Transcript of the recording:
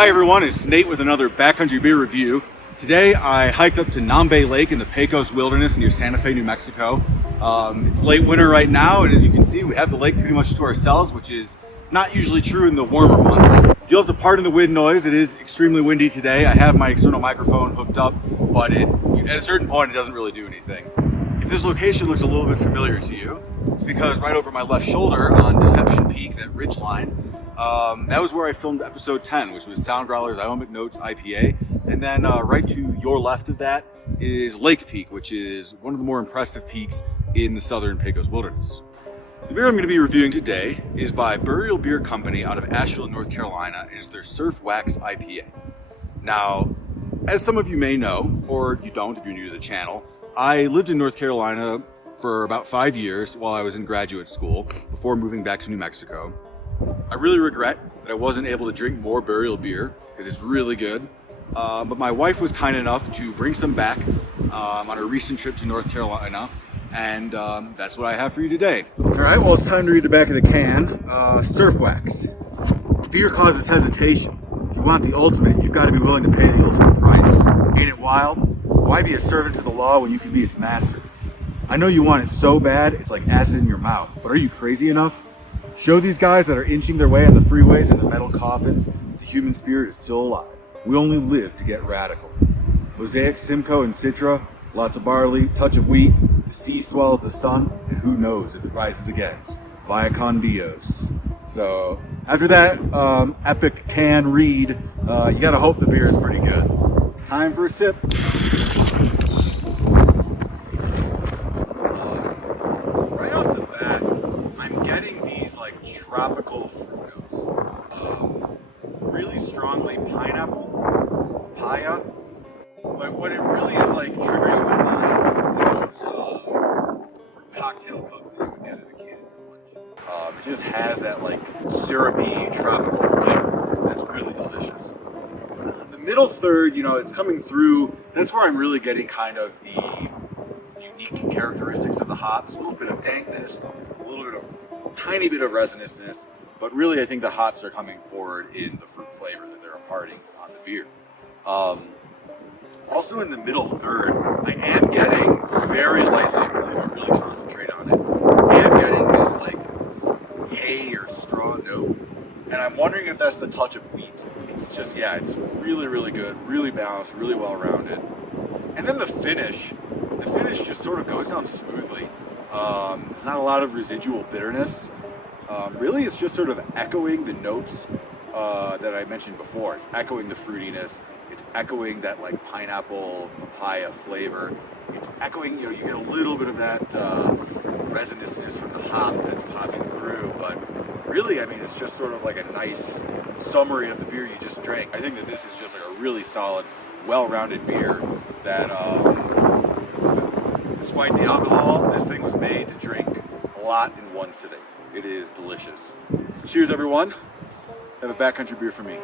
Hi everyone, it's Nate with another Backcountry beer review. Today I hiked up to Nambe Lake in the Pecos Wilderness near Santa Fe, New Mexico. It's late winter right now, and as you can see, we have the lake pretty much to ourselves, which is not usually true in the warmer months. You'll have to pardon the wind noise. It is extremely windy today. I have my external microphone hooked up, but at a certain point it doesn't really do anything. If this location looks a little bit familiar to you, it's because right over my left shoulder on Deception Peak, that ridge line, that was where I filmed episode 10, which was Sound Growler's Ionic Notes IPA. And then right to your left of that is Lake Peak, which is one of the more impressive peaks in the southern Pecos Wilderness. The beer I'm going to be reviewing today is by Burial Beer Company out of Asheville, North Carolina. It is their Surf Wax IPA. Now, as some of you may know, or you don't if you're new to the channel, I lived in North Carolina for about 5 years while I was in graduate school before moving back to New Mexico. I really regret that I wasn't able to drink more Burial beer because it's really good. But my wife was kind enough to bring some back on a recent trip to North Carolina, and that's what I have for you today. All right, well, it's time to read the back of the can. Surf Wax. Fear causes hesitation. If you want the ultimate, you've got to be willing to pay the ultimate price. Ain't it wild? Why be a servant to the law when you can be its master? I know you want it so bad, it's like acid in your mouth, but are you crazy enough? Show these guys that are inching their way on the freeways and the metal coffins that the human spirit is still alive. We only live to get radical. Mosaic, Simcoe, and Citra, lots of barley, touch of wheat, the sea swallows the sun, and who knows if it rises again. Via con Dios. So, after that epic can read, you gotta hope the beer is pretty good. Time for a sip. Right off the bat, I'm getting these like tropical fruit notes. Really strongly pineapple, papaya. But what it really is like triggering in my mind is those fruit cocktail cups that you would get as a kid. It just has that like syrupy tropical flavor that's really delicious. The middle third, it's coming through. That's where I'm really getting kind of the unique characteristics of the hops. A little bit of dankness, a little bit of tiny bit of resinousness, but really I think the hops are coming forward in the fruit flavor that they're imparting on the beer. Also in the middle third, I am getting very lightly, if I really concentrate on it, I am getting this like hay or straw note. And I'm wondering if that's the touch of wheat. It's just, it's really, really good, really balanced, really well-rounded. And then the finish just sort of goes down smoothly. It's not a lot of residual bitterness. Really, it's just sort of echoing the notes that I mentioned before. It's echoing the fruitiness. It's echoing that like pineapple, papaya flavor. It's echoing, you get a little bit of that resinousness from the hop that's popping through. But really, it's just sort of like a nice summary of the beer you just drank. I think that this is just like a really solid, well-rounded beer that, despite the alcohol, this thing was made to drink a lot in one sitting. It is delicious. Cheers, everyone. Have a backcountry beer for me.